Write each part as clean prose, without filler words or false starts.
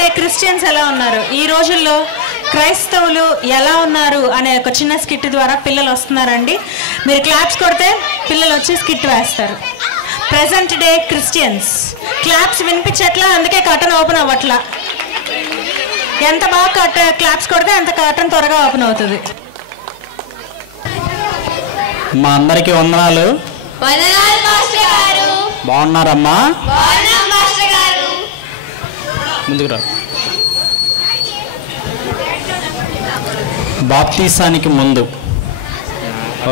Day Christians ఎలా ఉన్నారు, ఈ రోజుల్లో క్రైస్తవులు ఎలా ఉన్నారు అనే ఒక చిన్న స్కిట్ ద్వారా పిల్లలు వస్తున్నారండి. మీరు క్లాప్స్ కొడితే పిల్లలు వచ్చి స్కిట్ వేస్తారు. ప్రెసెంట్ డే క్రిస్టియన్స్ క్లాప్స్ వినిపించట్లా, అందుకే కర్టన్ ఓపెన్ అవ్వట్లా. ఎంత బాగా క్లాప్స్ కొడితే అంత కర్టన్ త్వరగా ఓపెన్ అవుతుంది. మా అందరికీ వందనాలు. బాగున్నారమ్మా? ముందుకు రా. బాప్తీసానికి ముందు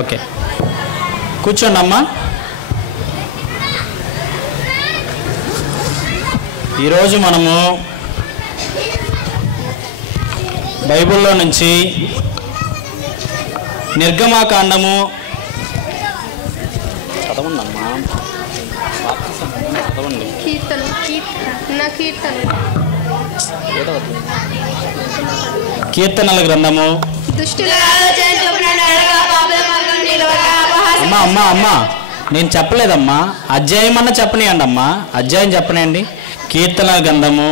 ఓకే, కూర్చోండి అమ్మా. ఈరోజు మనము బైబిల్లో నుంచి నిర్గమాకాండము చదవండమ్మా. చదవండి. కీర్తనల గ్రంథము. అమ్మా అమ్మా అమ్మా నేను చెప్పలేదమ్మా, అధ్యాయం అన్న చెప్పనియండి అమ్మా, అధ్యాయం చెప్పనియండి. కీర్తనల గ్రంథము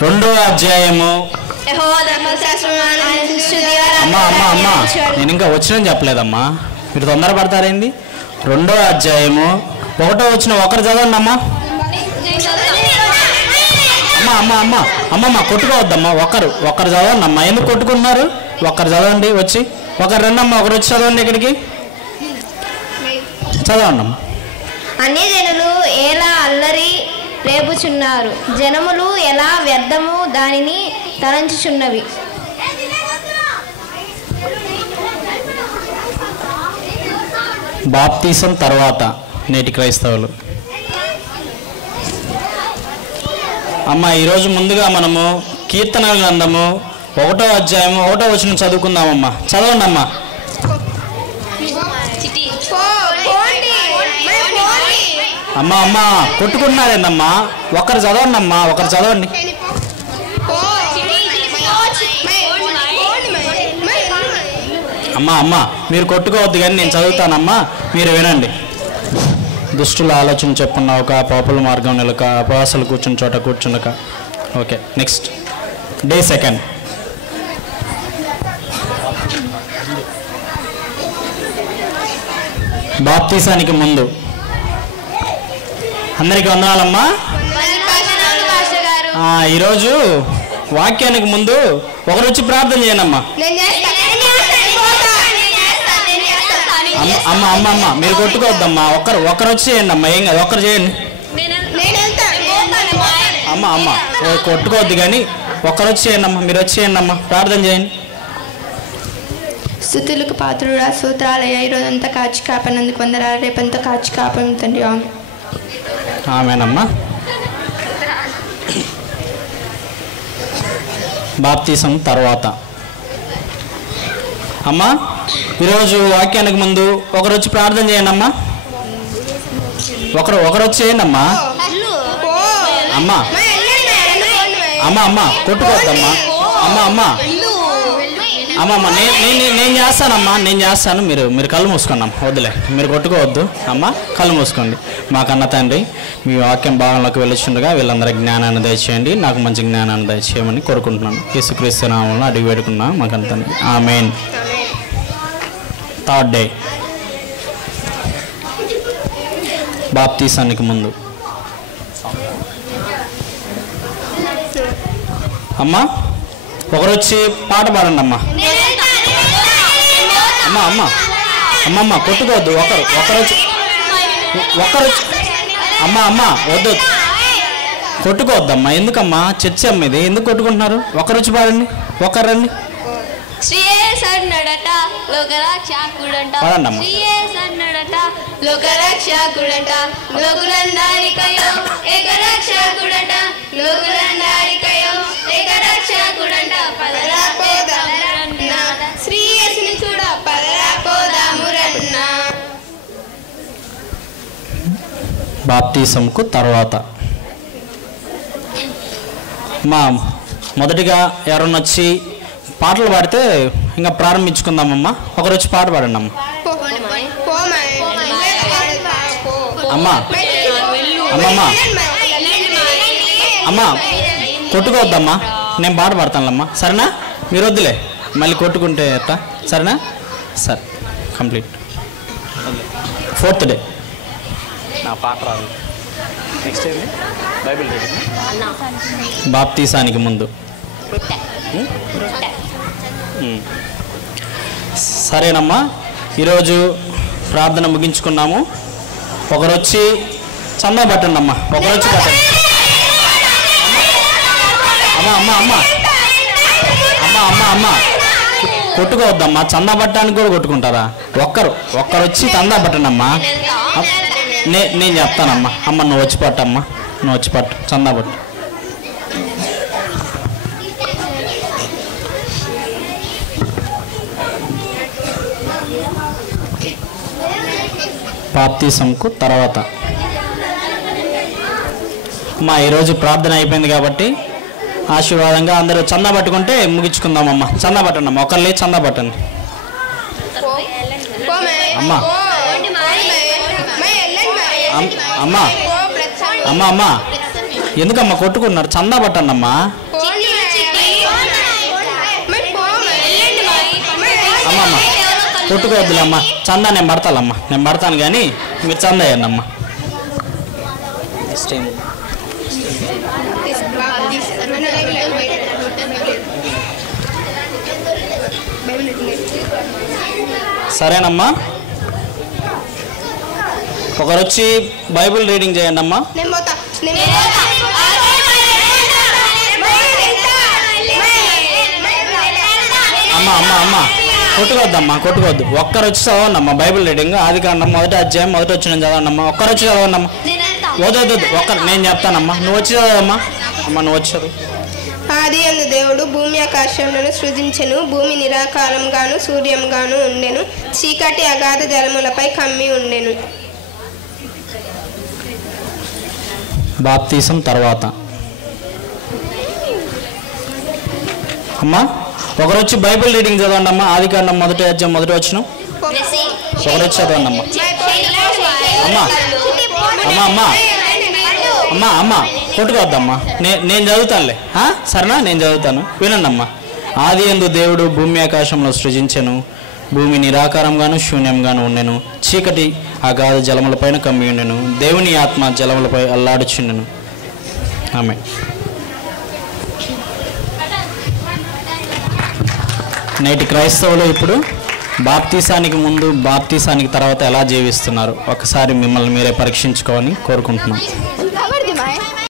2వ అధ్యాయము. అమ్మా అమ్మా అమ్మా నేను ఇంకా వచ్చిన చెప్పలేదమ్మా, మీరు తొందరపడతారేంది. 2వ అధ్యాయము 1వ వచ్చిన ఒకరు చదవండి అమ్మా. అమ్మా అమ్మా అమ్మా అమ్మమ్మ కొట్టుకోవద్దమ్మా, ఒకరు చదవండి అమ్మా. ఎందుకు కొట్టుకుంటున్నారు? ఒకరు చదవండి వచ్చి, ఒకరు రండమ్మా, ఒకరు వచ్చి చదవండి ఇక్కడికి, చదవండి అమ్మా. అన్ని జనులు ఎలా అల్లరి రేపుచున్నారు, జనములు ఎలా వ్యర్థము దానిని తలంచుచున్నవి. బాప్తీసం తర్వాత నేటి క్రైస్తవులు. అమ్మ ఈరోజు ముందుగా మనము కీర్తనల గ్రంథము 1వ అధ్యాయము 1వ వచనం చదువుకుందామమ్మా. చదవండి అమ్మా. అమ్మా అమ్మా కొట్టుకుంటున్నారేందమ్మా, ఒకరు చదవండి అమ్మా, ఒకరు చదవండి. అమ్మా అమ్మా మీరు కొట్టుకోవద్దు కానీ నేను చదువుతానమ్మా, మీరు వినండి. దుష్టుల ఆలోచన చెప్పున్న ఒక పాపుల మార్గం నిలక, అపవాసాలు కూర్చున్న చోట కూర్చుండక. Okay next day 2. బాప్తీసానికి ముందు. అందరికీ వందనాలమ్మా. ఈరోజు వాక్యానికి ముందు ఒకరు వచ్చి ప్రార్థన చేయనమ్మా. అమ్మ అమ్మ అమ్మ మీరు కొట్టుకోవద్దమ్మా, ఒకరు వచ్చి చేయండి అమ్మా, ఏం కాదు, ఒకరు చేయండి. అమ్మ అమ్మ కొట్టుకోవద్దు కానీ ఒకరు వచ్చి చేయండి అమ్మా, మీరు వచ్చి చేయండి అమ్మా, ప్రార్థన చేయండి. స్తుతులకు పాత్రుడా, సూత్రాలయ ఈరోజంతా కాచి కాపనందుకు వందనాలు, రేపంతా కాచి కాపం తండ్రి. ఆమేనమ్మా. బాప్తీసం తర్వాత. అమ్మా ఈరోజు వాక్యానికి ముందు ఒకరు వచ్చి ప్రార్థన చేయండి అమ్మా, ఒకరు వచ్చి చేయండి అమ్మా. అమ్మా అమ్మ అమ్మ కొట్టుకోవద్దమ్మా. అమ్మ అమ్మ అమ్మ అమ్మ నేను చేస్తానమ్మా, నేను చేస్తాను. మీరు కళ్ళు మూసుకోండి అమ్మ, వద్దులే మీరు కొట్టుకోవద్దు అమ్మ, కళ్ళు మూసుకోండి. మా కన్న తండ్రి మీ వాక్యం భాగంలోకి వెళ్ళొచ్చుండగా వీళ్ళందరికీ జ్ఞానాన్ని దయచేయండి, నాకు మంచి జ్ఞానాన్ని దయచేయమని కోరుకుంటున్నాను. యేసుక్రీస్తు నామములో అడిగి పెట్టుకున్నా మా కన్న తండ్రి, ఆమేన్. 3rd డే బాప్తీసానికి ముందు. అమ్మా ఒకరు వచ్చి పాట పాడండి అమ్మా. అమ్మ అమ్మ అమ్మమ్మ కొట్టుకోవద్దు, ఒకరు వచ్చి అమ్మ అమ్మ వద్దు, కొట్టుకోవద్దమ్మా. ఎందుకమ్మా చర్చ అమ్మ ఇది, ఎందుకు కొట్టుకుంటున్నారు? ఒకరు వచ్చి పాడండి, ఒకరు రండి. శ్రీయేసన్నడట లోకరక్షకుడంట, పాడండమ్మా. శ్రీయేసన్నడట లోకరక్షకుడంట, లోకులందరికయో ఏకరక్షకుడంట, లోకులందరికయో ఏకరక్షకుడంట. పదరా పోదామురన్నా, శ్రీయేసుని చూడ పదరా పోదామురన్నా. బాప్తీసంకు తర్వాత మా మొదటిగా ఎవరన్నా వచ్చి పాటలు పాడితే ఇంకా ప్రారంభించుకుందామమ్మా. ఒకరు వచ్చి పాట పాడండి అమ్మ. అమ్మా అమ్మమ్మ అమ్మ కొట్టుకోవద్దమ్మా, నేను పాట పాడతానులమ్మా, సరేనా? మీరు వద్దులే, మళ్ళీ కొట్టుకుంటే ఎట్లా, సరేనా? సరే, కంప్లీట్. 4th డే నా పాట రాదు. నెక్స్ట్ ఏంటి? Bible reading. బాప్తీసానికి ముందు. సరేనమ్మా, ఈరోజు ప్రార్థన ముగించుకున్నాము. ఒకరు వచ్చి చందా పట్టండి అమ్మా, ఒకరు వచ్చి పట్టండి. అమ్మా అమ్మా అమ్మా అమ్మా అమ్మా అమ్మా కొట్టుకోవద్దమ్మా, చందా పట్టడానికి కూడా కొట్టుకుంటారా? ఒక్కరు వచ్చి చందా పట్టండి అమ్మా. నేను చెప్తానమ్మా. అమ్మ నువ్వు వచ్చి పట్టమ్మా, నువ్వు వచ్చి పట్టు, చందా పట్టు. బాప్తీసంకు తర్వాత అమ్మా, ఈరోజు ప్రార్థన అయిపోయింది కాబట్టి ఆశీర్వాదంగా అందరూ చందా పట్టుకుంటే ముగించుకుందామమ్మా. చందా పట్టండి అమ్మా, ఒకరు లేదు చందా పట్టండి అమ్మా. అమ్మా అమ్మా అమ్మా ఎందుకమ్మా కొట్టుకున్నారు? చందా పట్టండి అమ్మా. అమ్మా అమ్మా కొట్టుకోవద్దులే అమ్మా, చందా నేను పడతానమ్మా, నేను పడతాను కానీ మీరు చందా వేయండి అమ్మా. సరేనమ్మా, ఒకరు వచ్చి బైబిల్ రీడింగ్ చేయండి అమ్మా. అమ్మా అమ్మా అమ్మా కొట్టుకోవద్దమ్మా, కొట్టుకోవద్దు. ఒక్కరు వచ్చి చదవండి అమ్మా బైబిల్ రీడింగ్. ఆదికాండం 1వ అధ్యాయం 1వ వచనం చదవండి అమ్మా. ఒక్కరు వచ్చి చదవండి అమ్మా. వద్దు ఒక్కరు, నేను చెప్తానమ్మా, నువ్వు వచ్చి చదవమ్మా. అమ్మ నువ్వు వచ్చి చదువు. ఆది యందు దేవుడు భూమి ఆకాశములను సృజించెను. భూమి నిరాకారంగాను సూర్యంగాను ఉండెను. చీకటి అగాధ జలములపై కమ్మి ఉండెను. బాప్తీసం తర్వాత అమ్మా, ఒకరు వచ్చి బైబిల్ రీడింగ్ చదవండి అమ్మా. ఆదికాండం 1వ అధ్యాయం 1వ వచనం ఒకరు వచ్చి చదవండి అమ్మా. అమ్మా అమ్మా అమ్మా అమ్మా అమ్మా కొట్టుకోవద్దమ్మా, నేను చదువుతానులే, సరేనా? నేను చదువుతాను, వినండి అమ్మా. ఆది యందు దేవుడు భూమి ఆకాశంలో సృజించెను. భూమి నిరాకారంగాను శూన్యంగాను ఉండెను. చీకటి అగాధ జలములపైన కమ్మి ఉండెను. దేవుని ఆత్మ జలములపై అల్లాడుచుండెను. ఆమేన్. నేటి క్రైస్తవులు ఇప్పుడు బాప్తీసానికి ముందు బాప్తీసానికి తర్వాత ఎలా జీవిస్తున్నారు ఒకసారి మిమ్మల్ని మీరే పరీక్షించుకోవాలని కోరుకుంటున్నాం.